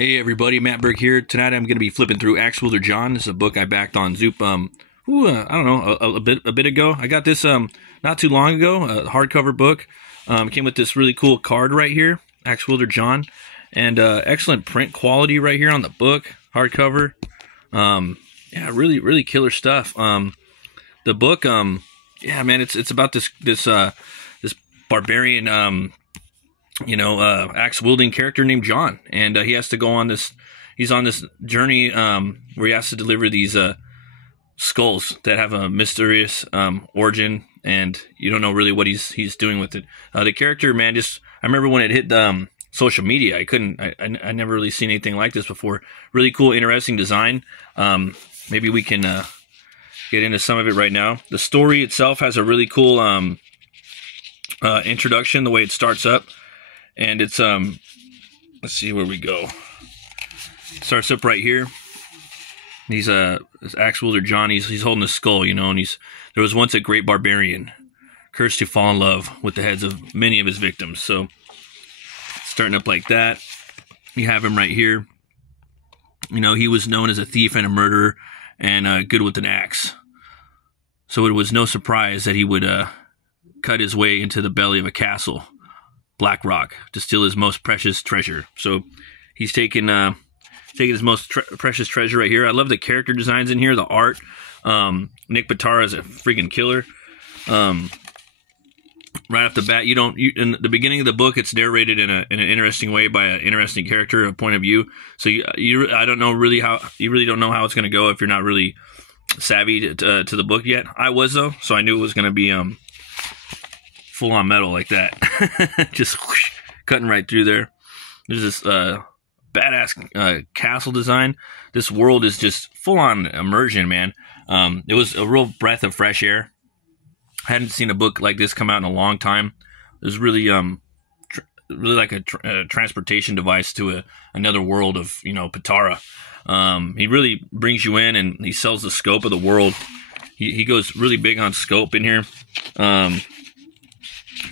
Hey everybody, Matt Berg here. Tonight I'm going to be flipping through Ax-Weilder John. This is a book I backed on Zoop. I don't know, a bit ago. I got this not too long ago, a hardcover book. Came with this really cool card right here, Ax-Weilder John, and excellent print quality right here on the book, hardcover. Yeah, really killer stuff. The book, yeah, man, it's about this barbarian axe wielding character named John, and he has to go on this. He's on this journey where he has to deliver these skulls that have a mysterious origin, and you don't know really what he's doing with it. The character, man, I remember when it hit social media, I never really seen anything like this before. Really cool, interesting design. Maybe we can get into some of it right now. The story itself has a really cool introduction, the way it starts up. And it's, let's see where we go. It starts up right here. He's, this Ax-Weilder John, he's holding a skull, you know, and there was once a great barbarian, cursed to fall in love with the heads of many of his victims. So, starting up like that. You have him right here. You know, he was known as a thief and a murderer, and good with an axe. So it was no surprise that he would, cut his way into the belly of a castle, Black Rock, to steal his most precious treasure. So he's taking his most precious treasure right here. I love the character designs in here, the art. Nick Batara is a freaking killer. Right off the bat, in the beginning of the book, it's narrated in an interesting way by an interesting character, a point of view. So I don't know really how you really don't know how it's going to go if you're not really savvy to the book yet. I was though, so I knew it was going to be full on metal like that. Just whoosh, cutting right through there. There's this badass castle design. This world is just full on immersion, man. It was a real breath of fresh air. I hadn't seen a book like this come out in a long time. It was really really like a transportation device to another world of, you know, Patara. He really brings you in, and he sells the scope of the world. He goes really big on scope in here.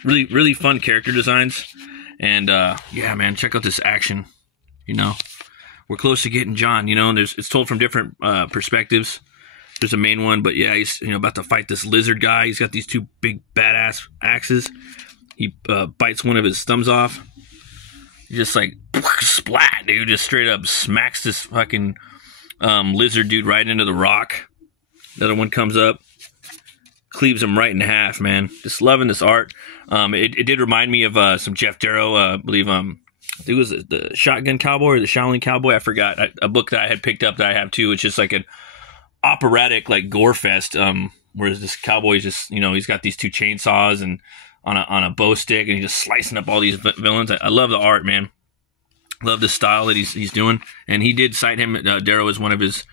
Really fun character designs, and yeah, man, check out this action. You know, we're close to getting John. You know, and it's told from different perspectives. There's a main one, but yeah, he's about to fight this lizard guy. He's got these two big badass axes. He bites one of his thumbs off. He just like splat, dude. Just straight up smacks this fucking lizard dude right into the rock. Another one comes up, cleaves him right in half, man. Just loving this art. It did remind me of some Jeff Darrow, I believe, I think it was the Shotgun Cowboy or the Shaolin Cowboy. I forgot. A book that I had picked up that I have too. It's just like an operatic, like, gore fest. Whereas this cowboy just, you know, he's got these two chainsaws and on a bow stick, and he's just slicing up all these villains. I love the art, man. Love the style that he's doing. And he did cite him, Darrow, as one of his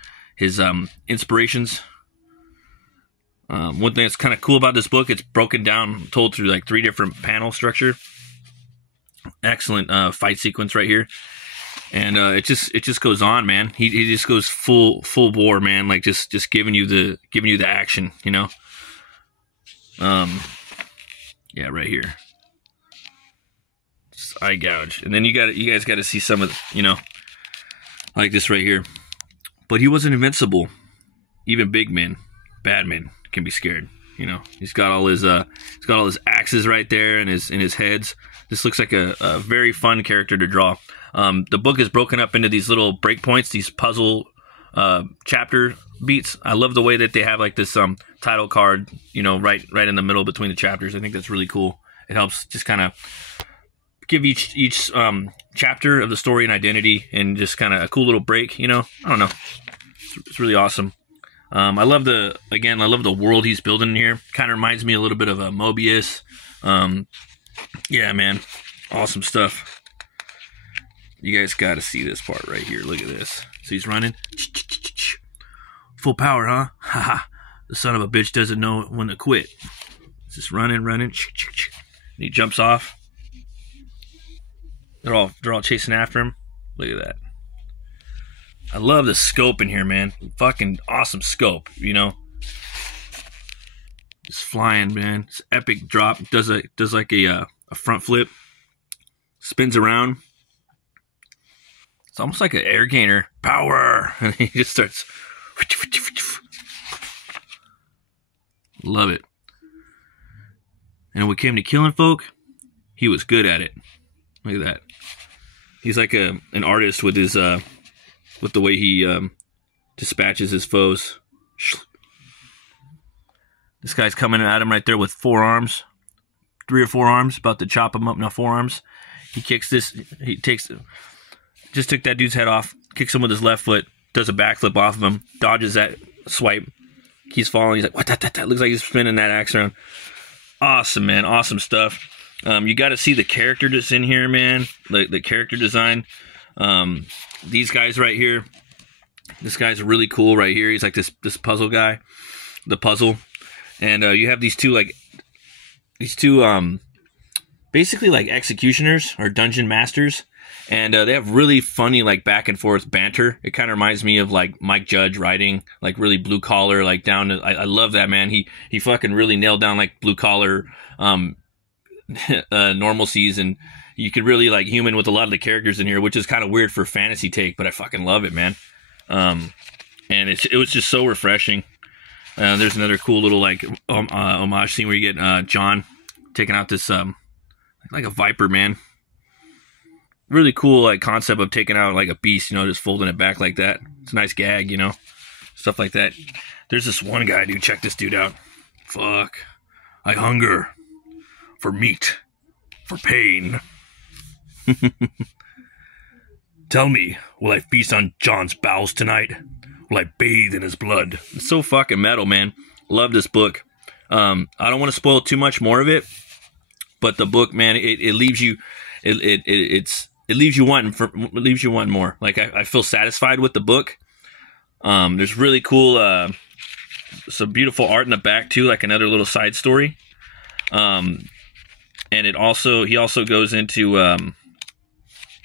inspirations. One thing that's kind of cool about this book, it's broken down, told through like 3 different panel structure. Excellent fight sequence right here, and it just goes on, man. He just goes full bore, man. Like just giving you the action, you know. Yeah, right here, just eye gouge, and then you guys got to see some of the, you know, like this right here. But he wasn't invincible. Even big men, bad men, can be scared. You know, he's got all his axes right there in his heads. This looks like a very fun character to draw. The book is broken up into these little breakpoints, these puzzle chapter beats. I love the way that they have like this title card, you know, right in the middle between the chapters. I think that's really cool. It helps just kind of give each chapter of the story an identity, and just kind of a cool little break. You know, I don't know. It's really awesome. I love the world he's building in here. Kind of reminds me a little bit of a Mobius. Yeah, man, awesome stuff. You guys got to see this part right here. Look at this. So he's running, full power, huh? Haha. The son of a bitch doesn't know when to quit. He's just running, and he jumps off. They're all chasing after him. Look at that. I love the scope in here, man. Fucking awesome scope, you know. Just flying, man. It's epic drop. Does like a front flip. Spins around. It's almost like an air gainer. Power! And he just starts... Love it. And when it came to killing folk, he was good at it. Look at that. He's like an artist with his with the way he dispatches his foes. This guy's coming at him right there with 4 arms, 3 or 4 arms, about to chop him up. Now 4 arms. He kicks this. He just took that dude's head off. Kicks him with his left foot. Does a backflip off of him. Dodges that swipe. He's falling. He's like, what? That looks like he's spinning that axe around. Awesome, man. Awesome stuff. You got to see the character that's in here, man. The character design. These guys right here. This guy's really cool right here. He's like this puzzle guy. The puzzle. And you have these two basically like executioners or dungeon masters. And they have really funny like back and forth banter. It kind of reminds me of like Mike Judge writing, like really blue collar, like down to, I love that, man. He fucking really nailed down like blue collar normalcies, and you could really like human with a lot of the characters in here, which is kind of weird for a fantasy take, but I fucking love it, man. And it was just so refreshing. There's another cool little like homage scene where you get John taking out this like a viper, man. Really cool like concept of taking out like a beast, you know, just folding it back like that. It's a nice gag, you know, stuff like that. There's this one guy, dude. Check this dude out. Fuck, I hunger for meat, for pain. Tell me, will I feast on John's bowels tonight? Will I bathe in his blood? It's so fucking metal, man. Love this book. I don't want to spoil too much more of it, but the book, man, it leaves you, it leaves you wanting more. Like I feel satisfied with the book. There's really cool, some beautiful art in the back too, like another little side story. And he also goes into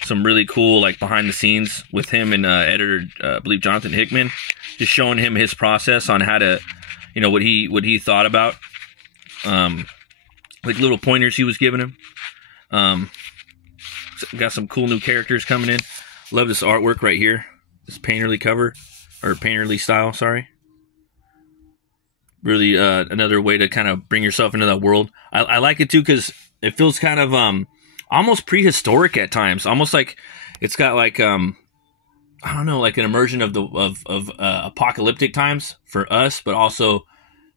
some really cool like behind the scenes with him and editor, I believe Jonathan Hickman, just showing him his process on how to, you know, what he thought about, like little pointers he was giving him. Got some cool new characters coming in. Love this artwork right here. This painterly cover, or painterly style, sorry. Really another way to kind of bring yourself into that world. I like it too because it feels kind of almost prehistoric at times. Almost like it's got like I don't know, like an immersion of apocalyptic times for us, but also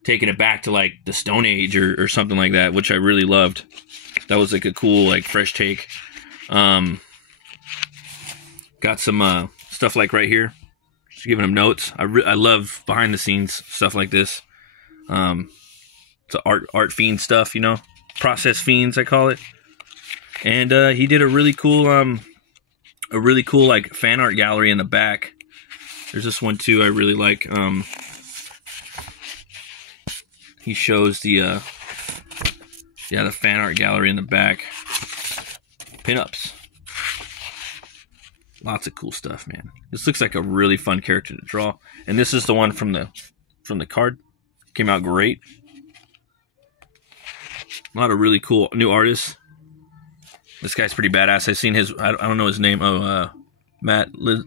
taking it back to like the Stone Age or something like that, which I really loved. That was like a cool like fresh take. Got some stuff like right here, just giving him notes. I love behind the scenes stuff like this. It's art fiend stuff, you know, process fiends I call it. And he did a really cool like fan art gallery in the back. There's this one too I really like. He shows the fan art gallery in the back. Pinups. Lots of cool stuff, man. This looks like a really fun character to draw. And this is the one from the card. Came out great. A lot of really cool new artists. This guy's pretty badass. I've seen his, I don't know his name. Oh, Matt Liz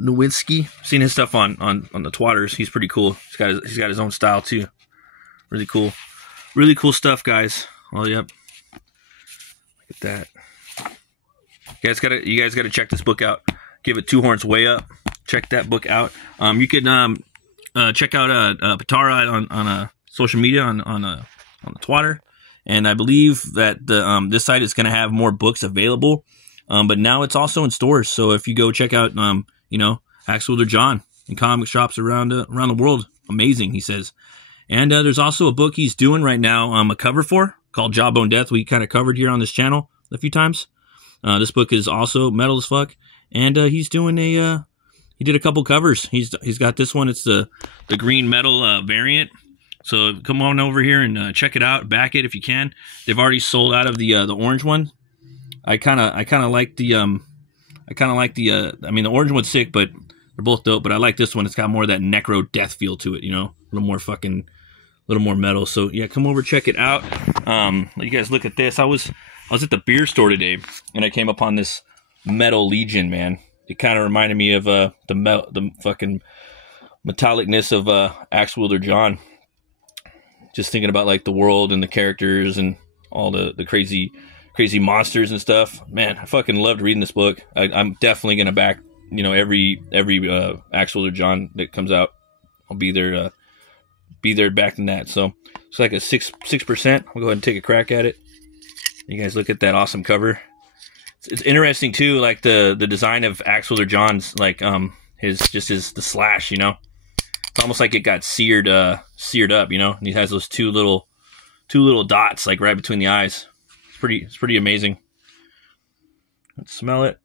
Nowinski. Seen his stuff on the Twatters. He's pretty cool. He's got his own style too. Really cool. Really cool stuff, guys. Oh, yep. Look at that. You guys gotta check this book out. Give it 2 horns way up. Check that book out. You can check out Patara on social media on the Twatter, and I believe that this site is gonna have more books available. But now it's also in stores. So if you go check out you know, Ax-Weilder John in comic shops around the world, amazing, he says. And there's also a book he's doing right now, a cover for, called Jawbone Death. We kind of covered here on this channel a few times. This book is also metal as fuck, and he's doing he did a couple covers. He's got this one. It's the green metal variant. So come on over here and check it out. Back it if you can. They've already sold out of the orange one. I kind of like the I mean, the orange one's sick, but they're both dope. But I like this one. It's got more of that necro death feel to it. You know, a little more metal. So yeah, come over, check it out. You guys look at this. I was at the beer store today, and I came upon this Metal Legion, man. It kind of reminded me of the fucking metallicness of Ax-Weilder John. Just thinking about like the world and the characters and all the crazy monsters and stuff. Man, I fucking loved reading this book. I'm definitely gonna back, you know, every Ax-Weilder John that comes out. I'll be there backing that. So it's like a 6%. I'll go ahead and take a crack at it. You guys look at that awesome cover. It's interesting too, like the design of Ax-Weilder John's, like the slash, you know. It's almost like it got seared up, you know. And he has those two little dots like right between the eyes. It's pretty amazing. Let's smell it.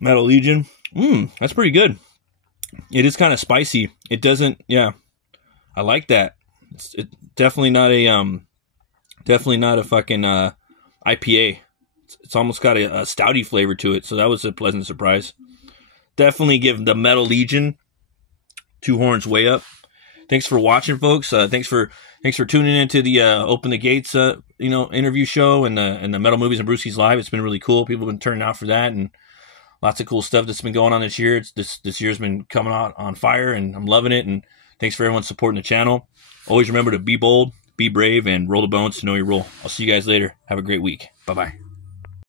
Metal Legion. That's pretty good. It is kind of spicy. It doesn't, yeah. I like that. It's definitely not a fucking IPA. It's almost got a stouty flavor to it, so that was a pleasant surprise. Definitely give the Metal Legion 2 horns way up. Thanks for watching, folks. Thanks for tuning into the Open the Gates interview show and the Metal Movies and Brewskis Live. It's been really cool. People have been turning out for that, and lots of cool stuff that's been going on this year. This year's been coming out on fire, and I'm loving it. And thanks for everyone supporting the channel. Always remember to be bold, be brave, and roll the bones to know your role. I'll see you guys later. Have a great week. Bye-bye.